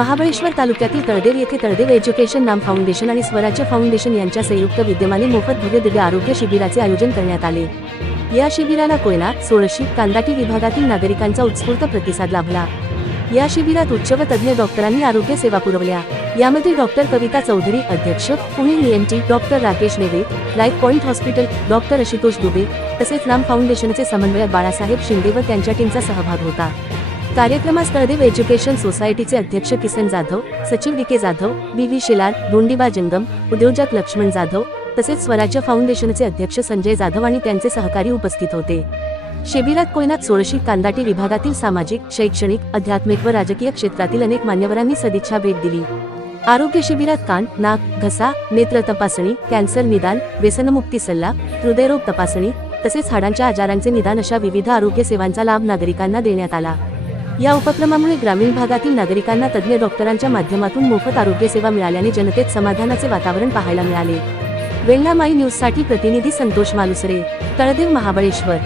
महाबळेश्वर तालुक्यातील तळदेव येथे तळदेव एज्युकेशन नाम फाउंडेशन आणि स्वराज्य फाउंडेशन यांच्या संयुक्त विद्यमाने मोफत भव्य दिव्य आरोग्य शिबिराचे आयोजन करण्यात आले। या शिबिराला कोयना, सोळशी, कांदाटी विभागातील नागरिकांचा उत्स्फूर्त प्रतिसाद लाभला। या शिबिरात उच्च व तज्ञ डॉक्टरांनी आरोग्य सेवा पुरवल्या। यामध्ये डॉक्टर कविता चौधरी अध्यक्ष, Pune ENT, doctor Rakesh Neve, life point hospital, doctor Ashutosh Dubey तसेच नाम फाउंडेशनचे समन्वयक बाळासाहेब शिंदे व त्यांच्या टीमचा सहभाग होता। कार्यक्रमास तळदेव एज्युकेशन सोसायटीचे अध्यक्ष किसन जाधव, सचिव DK जाधव, BV शेलार, धोंडीबा जंगम, उद्योजक लक्ष्मण जाधव तसेच स्वराज्य फाउंडेशनचे अध्यक्ष संजय जाधव आणि त्यांचे सहकारी उपस्थित होते। शिबिरात कोयनात, सोळशी, कांदाटी विभागातील सामाजिक, शैक्षणिक, आध्यात्मिक व राजकीय क्षेत्रातील अनेक मान्यवरांनी सदिच्छा भेट दिली। आरोग्य शिबिरात कान, नाक, घसा, नेत्र तपासणी, कॅन्सर निदान, व्यसनमुक्ती सल्ला, हृदयरोग तपासणी तसेच हाडांच्या आजारांचे निदान अशा विविध आरोग्य सेवांचा लाभ नागरिकांना देण्यात आला। या उपक्रमामुळे ग्रामीण भागातील नागरिकांना तज्ञ डॉक्टरांच्या माध्यमातून मोफत आरोग्य सेवा मिळाल्याने जनतेत समाधानाचे वातावरण पाहायला मिळाले। वेंगा माई न्यूज साठी प्रतिनिधी संतोष मालुसरे, तळदेव, महाबळेश्वर।